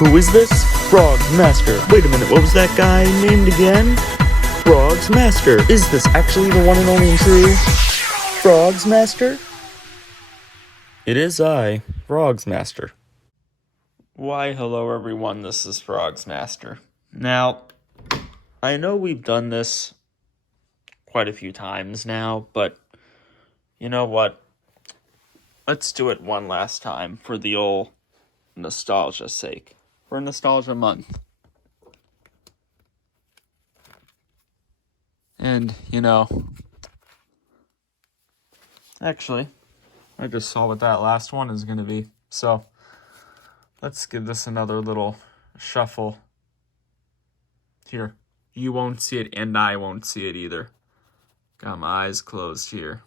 Who is this? Frog's Master. Wait a minute, what was that guy named again? Frog's Master. Is this actually the one and only and true Frog's Master? It is I, Frog's Master. Why, hello everyone, this is Frog's Master. Now, I know we've done this quite a few times now, but you know what? Let's do it one last time for the old nostalgia's sake. For Nostalgia Month. And, actually, I just saw what that last one is going to be. So, let's give this another little shuffle. Here. You won't see it, and I won't see it either. Got my eyes closed here.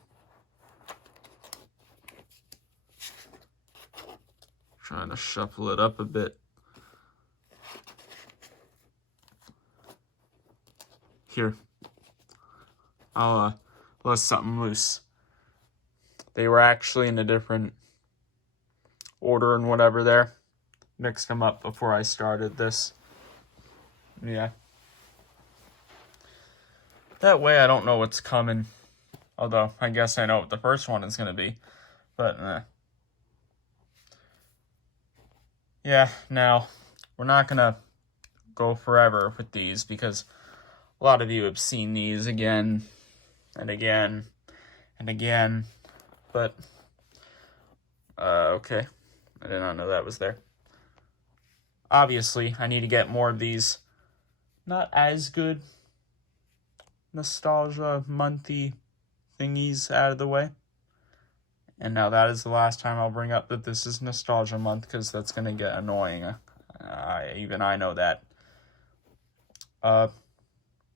Trying to shuffle it up a bit. Here. I'll let something loose. They were actually in a different order and whatever there. Mixed them up before I started this. Yeah. That way I don't know what's coming. Although, I guess I know what the first one is going to be. But, yeah, now, we're not going to go forever with these because a lot of you have seen these again and again and again. But, okay. I did not know that was there. Obviously, I need to get more of these not as good nostalgia monthy thingies out of the way. And now that is the last time I'll bring up that this is Nostalgia Month, because that's going to get annoying. Even I know that.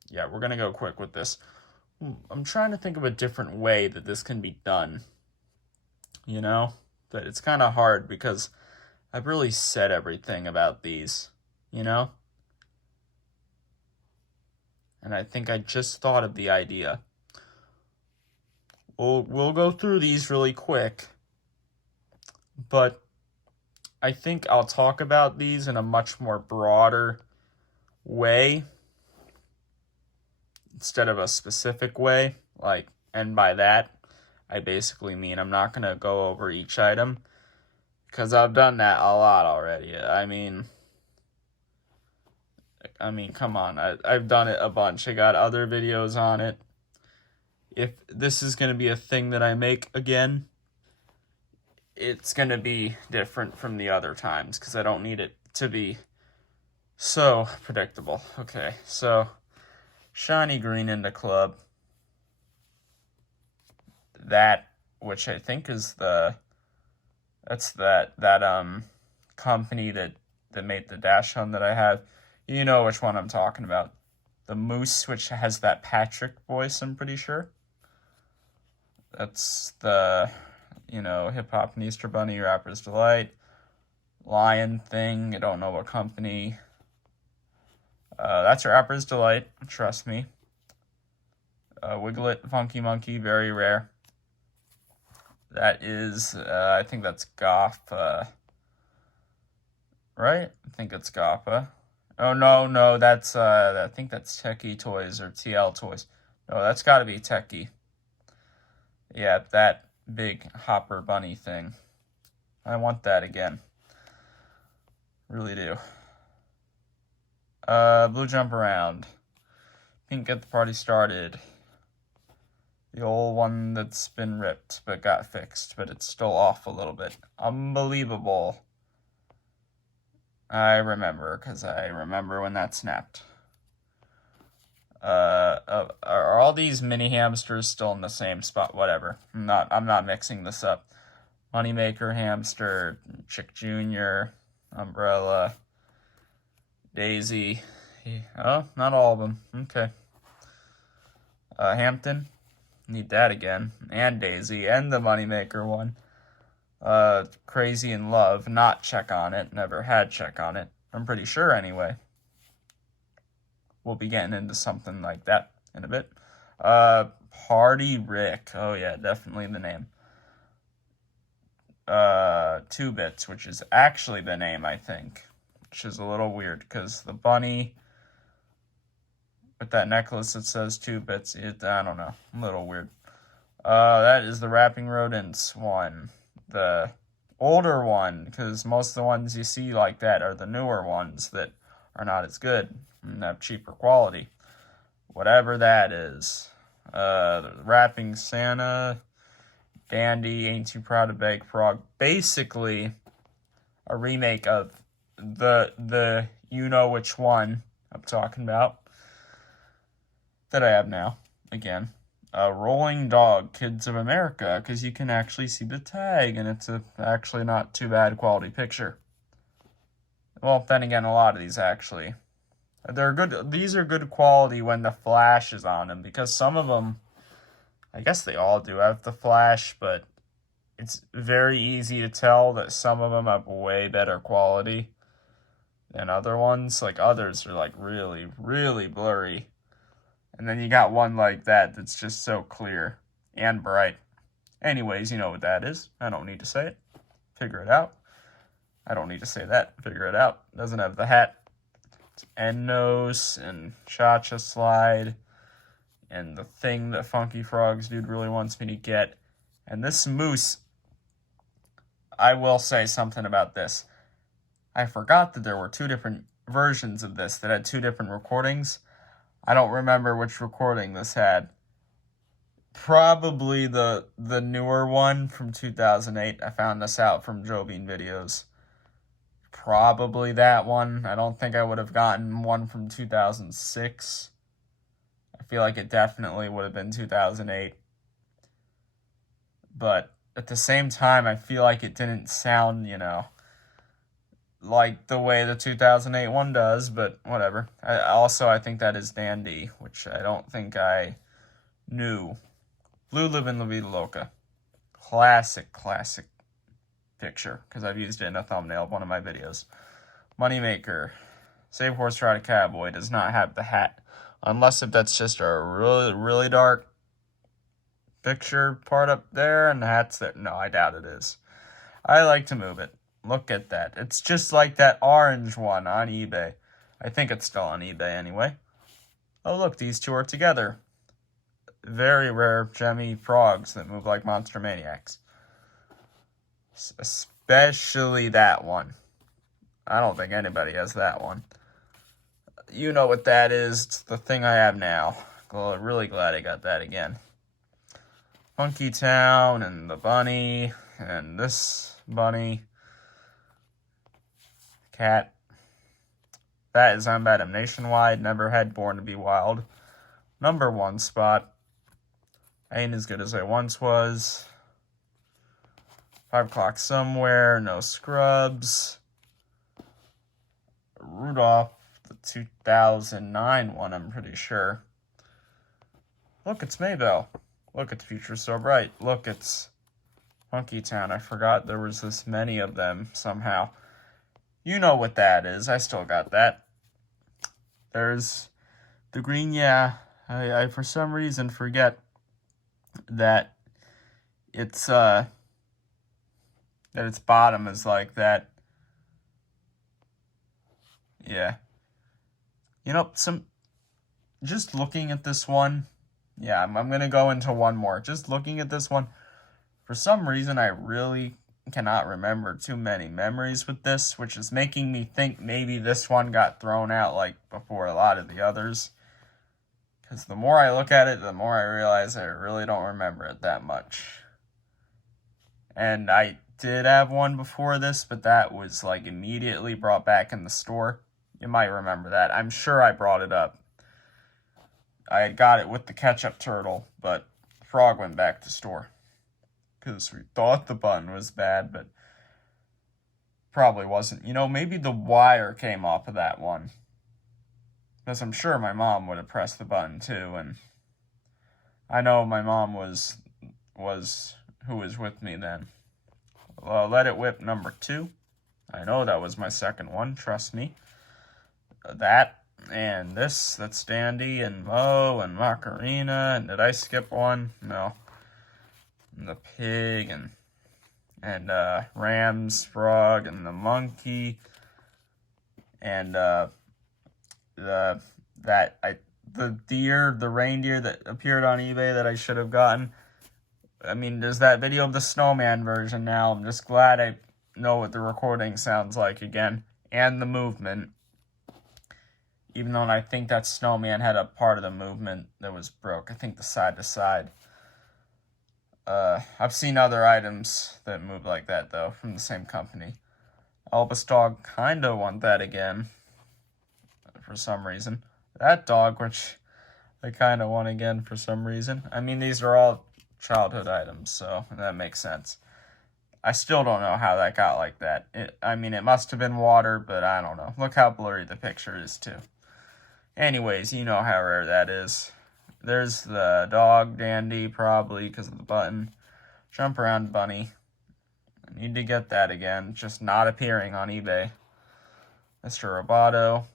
Yeah, we're going to go quick with this. I'm trying to think of a different way that this can be done. But it's kind of hard because I've really said everything about these, And I think I just thought of the idea. We'll go through these really quick, but I think I'll talk about these in a much more broader way instead of a specific way. And by that, I basically mean I'm not going to go over each item because I've done that a lot already. I mean, come on. I've done it a bunch. I got other videos on it. If this is going to be a thing that I make again, it's going to be different from the other times because I don't need it to be so predictable. Okay, so Shiny Green Inda Club. That, which I think is that's that company that made the dash home that I have. You know which one I'm talking about. The Moose, which has that Patrick voice, I'm pretty sure. That's the, Hip Hop and Easter Bunny, Rapper's Delight. Lion thing, I don't know what company. That's Rapper's Delight, trust me. Wiglet, Funky Monkey, very rare. That is, I think that's Goth, right? I think it's Goppa. Oh, no, that's, I think that's Techie Toys or TL Toys. No, that's gotta be Techie. Yeah, that big hopper bunny thing. I want that again. Really do. Blue Jump Around. Pink Get the Party Started. The old one that's been ripped but got fixed, but it's still off a little bit. Unbelievable. I remember, because I remember when that snapped. Are all these mini hamsters still in the same spot? Whatever. I'm not mixing this up. Moneymaker Hamster, Chick Jr., Umbrella, Daisy. Oh, not all of them. Okay. Hampton. Need that again. And Daisy. And the Moneymaker one. Crazy in Love. Not Check on It. Never had Check on It. I'm pretty sure anyway. We'll be getting into something like that in a bit. Party Rick. Oh yeah, definitely the name. 2 Bits, which is actually the name, I think. which is a little weird because the bunny with that necklace that says 2 bits, I don't know, a little weird. That is the Rapping Rodents one, the older one, because most of the ones you see like that are the newer ones that are not as good and have cheaper quality. Whatever that is. The Rapping Santa, Dandy, Ain't Too Proud to Beg Frog. Basically, a remake of the you know which one I'm talking about that I have now. Again, Rolling Dog, Kids of America, because you can actually see the tag, and it's actually not too bad quality picture. Well, then again, a lot of these actually. They're good. These are good quality when the flash is on them, because some of them, I guess they all do have the flash, but it's very easy to tell that some of them have way better quality than other ones. Like others are like really, really blurry. And then you got one like that that's just so clear and bright. Anyways, you know what that is. I don't need to say it. Figure it out. I don't need to say that. Figure it out. Doesn't have the hat. It's End Nose and Cha-Cha Slide and the thing that Funky Frogs dude really wants me to get. And this moose, I will say something about this. I forgot that there were 2 different versions of this that had 2 different recordings. I don't remember which recording this had. Probably the newer one from 2008. I found this out from Joe Bean videos. Probably that one. I don't think I would have gotten one from 2006. I feel like it definitely would have been 2008. But at the same time, I feel like it didn't sound, like the way the 2008 one does, but whatever. I think that is Dandy, which I don't think I knew. Blue Livin' La Vida Loca. Classic picture, because I've used it in a thumbnail of one of my videos. Moneymaker. Save Horse Ride a Cowboy does not have the hat, unless if that's just a really, really dark picture part up there and the hat's there. No, I doubt it is. I like to move it. Look at that. It's just like that orange one on eBay. I think it's still on eBay anyway. Oh, look, these 2 are together. Very rare gemmy frogs that move like monster maniacs. Especially that one. I don't think anybody has that one. You know what that is. It's the thing I have now. Well, really glad I got that again. Funky Town and the bunny and this bunny. Cat. That is Unbatted Nationwide. Never had Born to Be Wild. Number 1 spot. Ain't As Good As I Once Was. 5 O'Clock Somewhere. No Scrubs. Rudolph, the 2009 one, I'm pretty sure. Look, it's Maybell. Look, it's Future So Bright. Look, it's Funky Town. I forgot there was this many of them somehow. You know what that is. I still got that. There's the green, yeah. I for some reason forget that it's that its bottom is like that. Yeah. Just looking at this one, yeah, I'm going to go into one more. Just looking at this one, for some reason, I really cannot remember too many memories with this, which is making me think maybe this one got thrown out like before a lot of the others. Because the more I look at it, the more I realize I really don't remember it that much. And I did have one before this, but that was like immediately brought back in the store. You might remember that. I'm sure I brought it up. I had got it with the ketchup turtle, but Frog went back to store. Because we thought the button was bad, but probably wasn't. Maybe the wire came off of that one. Because I'm sure my mom would have pressed the button too, and I know my mom was who was with me then. Let It Whip number 2. I know that was my second one, trust me. That and this, that's Dandy and Mo and Macarena. And did I skip one? No. And the pig and Ram's frog and the monkey. and the reindeer that appeared on eBay that I should have gotten. I mean, there's that video of the snowman version now. I'm just glad I know what the recording sounds like again, and the movement. Even though I think that snowman had a part of the movement that was broke. I think the side to side. I've seen other items that move like that, though, from the same company. Elvis dog kinda want that again, for some reason. That dog, which I kinda want again for some reason. I mean, these are all childhood items, so that makes sense. I still don't know how that got like that. It must have been water, but I don't know. Look how blurry the picture is, too. Anyways, you know how rare that is. There's the dog dandy, probably, because of the button. Jump around bunny. I need to get that again, just not appearing on eBay. Mr. Roboto.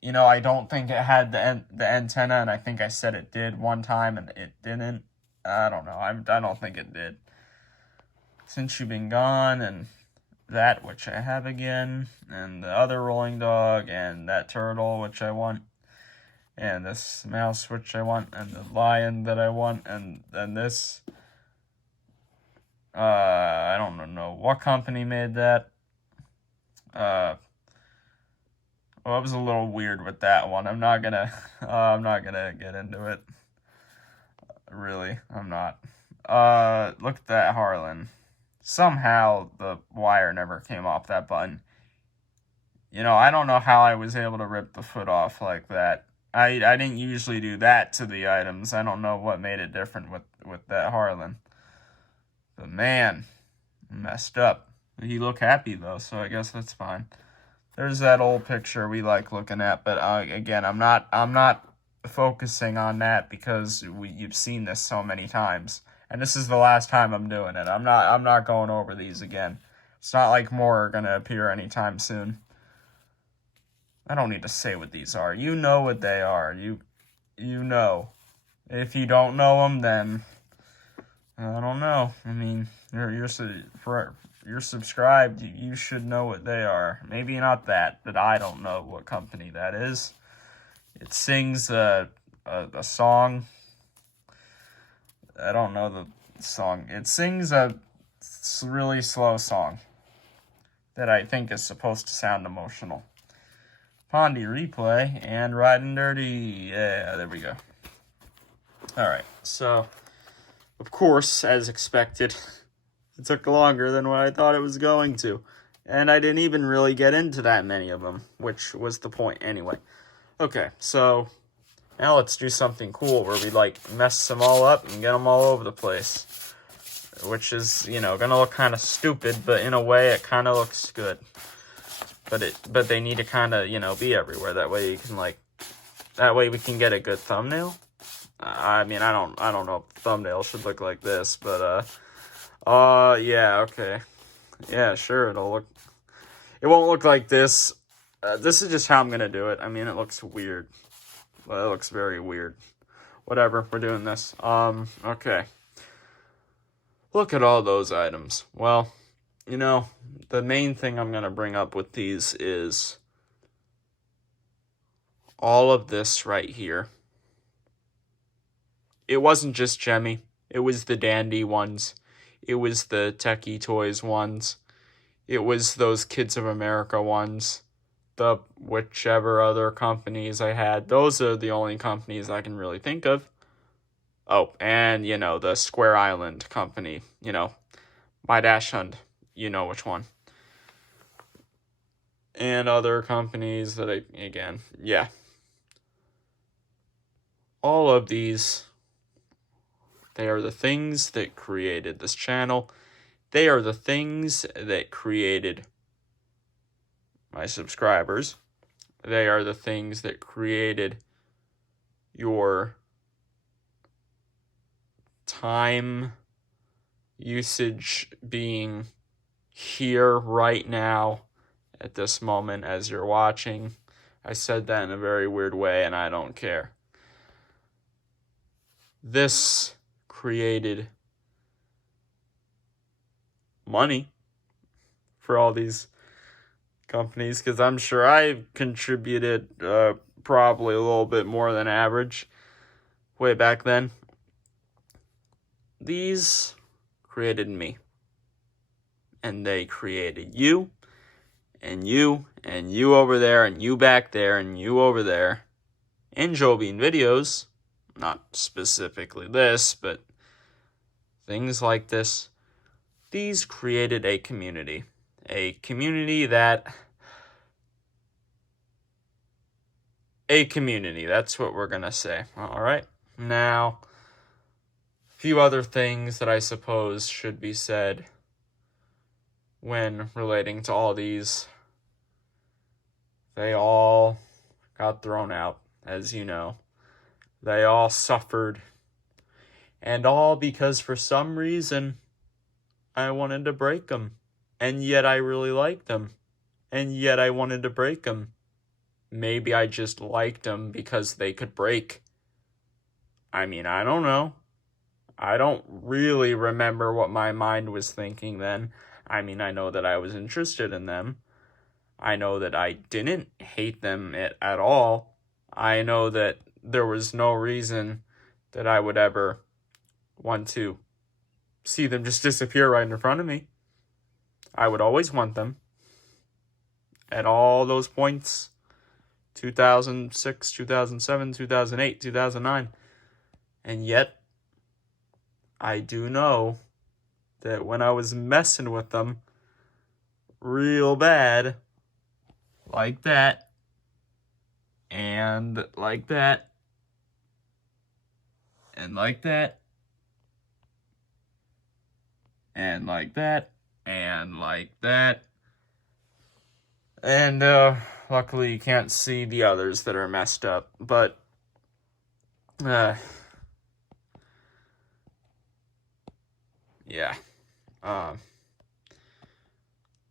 You know, I don't think it had the antenna, and I think I said it did one time, and it didn't. I don't know. I don't think it did. Since You've Been Gone, and that, which I have again, and the other rolling dog, and that turtle, which I want, and this mouse, which I want, and the lion that I want, and then this. I don't know what company made that. Well, it was a little weird with that one. I'm not gonna get into it. Really, I'm not. Look at that Harlan. Somehow the wire never came off that button. You know, I don't know how I was able to rip the foot off like that. I didn't usually do that to the items. I don't know what made it different with that Harlan. But man, messed up. He looked happy though, so I guess that's fine. There's that old picture we like looking at, but again, I'm not focusing on that because you've seen this so many times. And this is the last time I'm doing it. I'm not going over these again. It's not like more are gonna appear anytime soon. I don't need to say what these are. You know what they are. You know. If you don't know them, then I don't know. I mean, you're subscribed. You should know what they are. Maybe not that, but I don't know what company that is. It sings a song. I don't know the song. It sings a really slow song that I think is supposed to sound emotional. Pondy Replay and Riding Dirty. Yeah, there we go. Alright, so, of course, as expected, it took longer than what I thought it was going to. And I didn't even really get into that many of them, which was the point anyway. Okay, so now let's do something cool where we, mess them all up and get them all over the place. Which is, gonna look kind of stupid, but in a way it kind of looks good. But they need to kind of, be everywhere. That way you can, that way we can get a good thumbnail. I mean, I don't know if the thumbnail should look like this, but, yeah, okay. Yeah, sure, it won't look like this. This is just how I'm gonna do it. I mean, it looks weird. Well, it looks very weird. Whatever, we're doing this. Okay. Look at all those items. Well, the main thing I'm gonna bring up with these is all of this right here. It wasn't just Jemmy. It was the Dandy ones. It was the Techie Toys ones. It was those Kids of America ones. The whichever other companies I had. Those are the only companies I can really think of. Oh, and, the Square Island company. My Dash Hunt. You know which one. And other companies that yeah. All of these, they are the things that created this channel. They are the things that created my subscribers. They are the things that created your time usage being here right now at this moment as you're watching. I said that in a very weird way, and I don't care. This created money for all these companies, because I'm sure I contributed probably a little bit more than average way back then. These created me. And they created you, and you, and you over there, and you back there, and you over there. In Joe Bean videos, not specifically this, but things like this. These created a community. A community, that's what we're going to say. All right. Now, a few other things that I suppose should be said when relating to all these. They all got thrown out, as you know. They all suffered. And all because for some reason I wanted to break them. And yet I really liked them. And yet I wanted to break them. Maybe I just liked them because they could break. I mean, I don't know. I don't really remember what my mind was thinking then. I mean, I know that I was interested in them. I know that I didn't hate them at all. I know that there was no reason that I would ever want to see them just disappear right in front of me. I would always want them. At all those points, 2006, 2007, 2008, 2009. And yet, I do know that when I was messing with them real bad, like that, and like that, and like that, and like that, and like that, and luckily you can't see the others that are messed up, but yeah,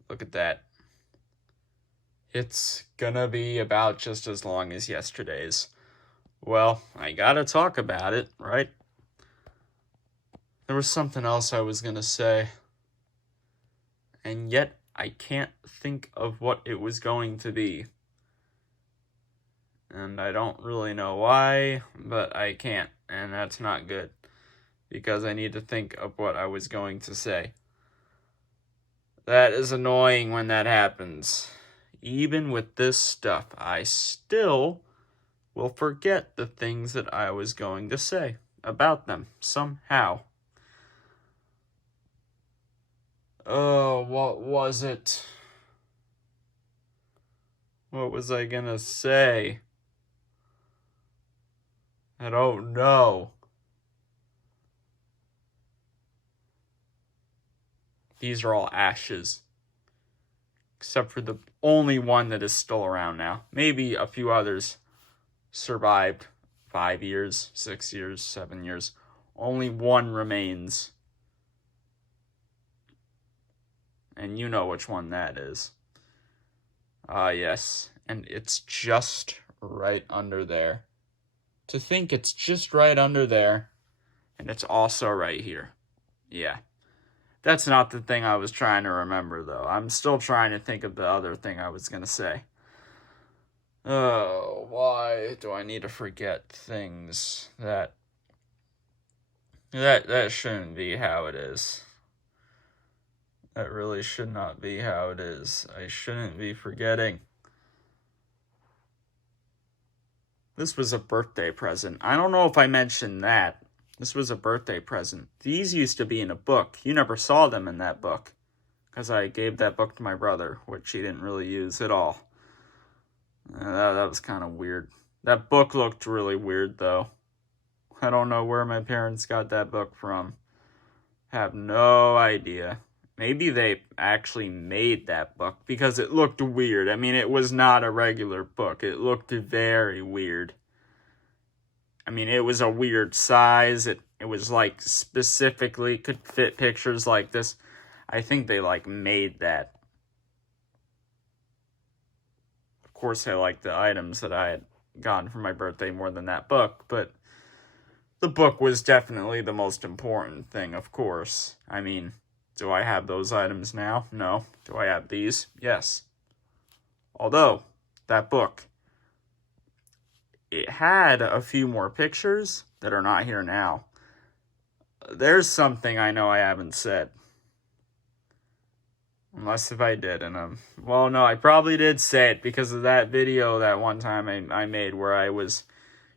look at that. It's gonna be about just as long as yesterday's. Well, I gotta talk about it, right? There was something else I was gonna say, and yet I can't think of what it was going to be. And I don't really know why, but I can't, and that's not good, because I need to think of what I was going to say. That is annoying when that happens. Even with this stuff, I still will forget the things that I was going to say about them somehow. Oh, what was it? What was I gonna say? I don't know. These are all ashes. Except for the only one that is still around now. Maybe a few others survived 5 years, 6 years, 7 years. Only one remains. And you know which one that is. Yes. And it's just right under there. To think it's just right under there. And it's also right here. Yeah. That's not the thing I was trying to remember, though. I'm still trying to think of the other thing I was going to say. Oh, why do I need to forget things? That shouldn't be how it is. That really should not be how it is. I shouldn't be forgetting. This was a birthday present. I don't know if I mentioned that. This was a birthday present. These used to be in a book. You never saw them in that book, because I gave that book to my brother, which he didn't really use at all. That was kind of weird. That book looked really weird, though. I don't know where my parents got that book from. Have no idea. Maybe they actually made that book, because it looked weird. I mean, it was not a regular book. It looked very weird. I mean, it was a weird size. It was, like, specifically could fit pictures like this. I think they, like, made that. Of course, I liked the items that I had gotten for my birthday more than that book, but the book was definitely the most important thing, of course. I mean, do I have those items now? No. Do I have these? Yes. Although, that book, it had a few more pictures that are not here now. There's something I know I haven't said. Unless if I did, and well, no, I probably did say it because of that video that one time I made where I was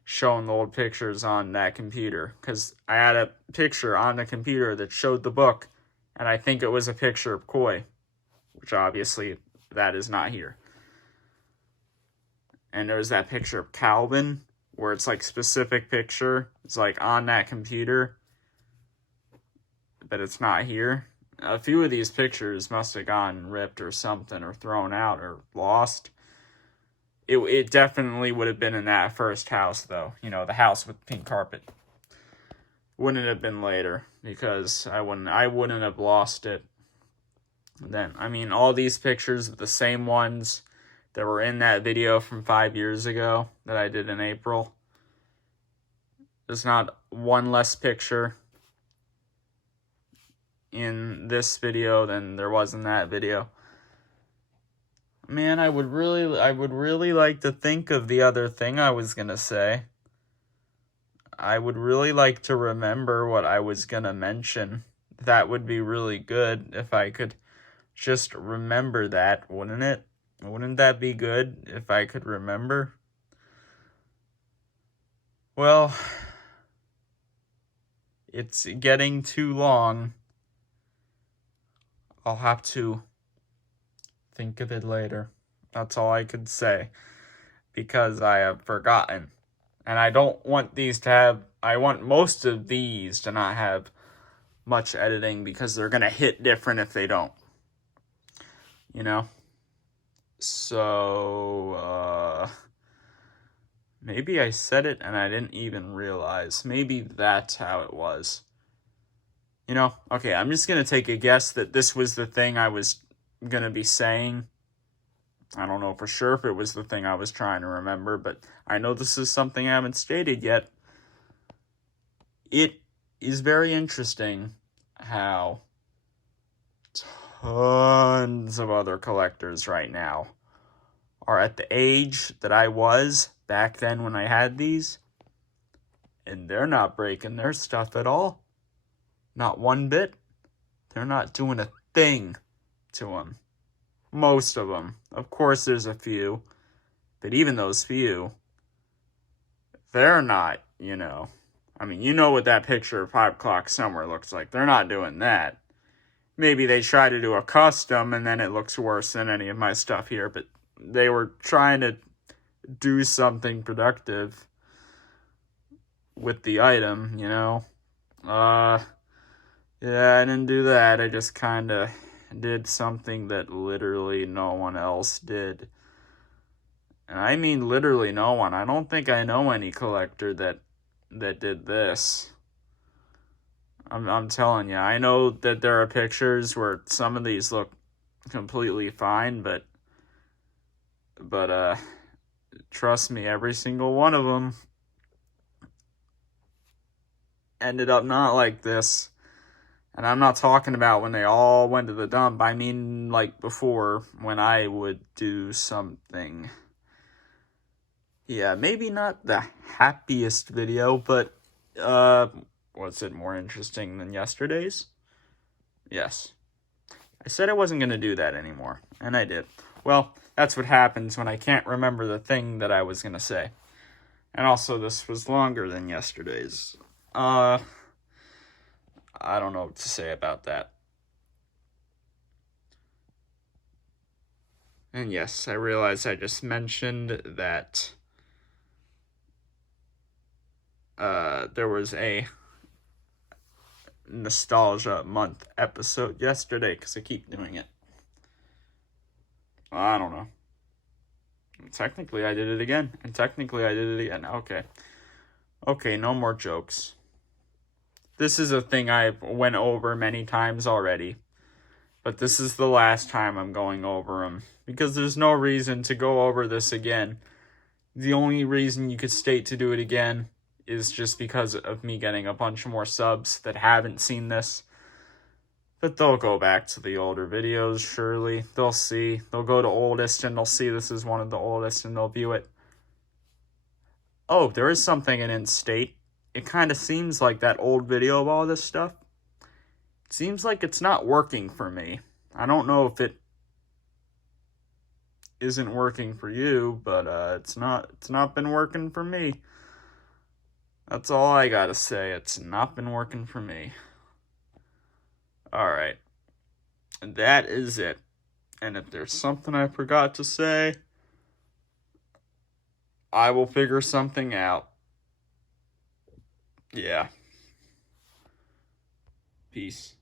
showing the old pictures on that computer. Because I had a picture on the computer that showed the book, and I think it was a picture of Koi, which obviously that is not here. And there was that picture of Calvin, where it's like specific picture. It's like on that computer, but it's not here. A few of these pictures must have gotten ripped or something, or thrown out, or lost. It definitely would have been in that first house, though. You know, the house with pink carpet. Wouldn't have been later, because I wouldn't have lost it then. I mean, all these pictures are the same ones that were in that video from 5 years ago that I did in April. There's not one less picture in this video than there was in that video. Man, I would really like to think of the other thing I was gonna say. I would really like to remember what I was gonna mention. That would be really good if I could just remember that, wouldn't it? Wouldn't that be good if I could remember? Well, it's getting too long. I'll have to think of it later. That's all I could say. Because I have forgotten. And I don't want these to have... I want most of these to not have much editing, because they're going to hit different if they don't. You know? So, maybe I said it and I didn't even realize. Maybe that's how it was. You know, okay, I'm just going to take a guess that this was the thing I was going to be saying. I don't know for sure if it was the thing I was trying to remember, but I know this is something I haven't stated yet. It is very interesting how tons of other collectors right now are at the age that I was back then when I had these, and they're not breaking their stuff at all. Not one bit. They're not doing a thing to them. Most of them. Of course, there's a few. But even those few, they're not, you know. I mean, you know what that picture of 5 o'clock somewhere looks like. They're not doing that. Maybe they try to do a custom and then it looks worse than any of my stuff here. But they were trying to do something productive with the item, you know. Yeah, I didn't do that. I just kind of did something that literally no one else did. And I mean literally no one. I don't think I know any collector that did this. I'm telling you. I know that there are pictures where some of these look completely fine, but trust me, every single one of them ended up not like this. And I'm not talking about when they all went to the dump. I mean, like, before, when I would do something. Yeah, maybe not the happiest video, but, was it more interesting than yesterday's? Yes. I said I wasn't going to do that anymore, and I did. Well, that's what happens when I can't remember the thing that I was going to say. And also, this was longer than yesterday's. I don't know what to say about that. And yes, I realize I just mentioned that there was a Nostalgia Month episode yesterday, because I keep doing it. I don't know. Technically, I did it again. And technically, I did it again. Okay. Okay, no more jokes. This is a thing I've went over many times already. But this is the last time I'm going over them. Because there's no reason to go over this again. The only reason you could state to do it again is just because of me getting a bunch more subs that haven't seen this. But they'll go back to the older videos, surely. They'll see. They'll go to oldest and they'll see this is one of the oldest and they'll view it. Oh, there is something I didn't state. It kind of seems like that old video of all this stuff. It seems like it's not working for me. I don't know if it isn't working for you, but it's not been working for me. That's all I gotta say. It's not been working for me. Alright. And that is it. And if there's something I forgot to say, I will figure something out. Yeah. Peace.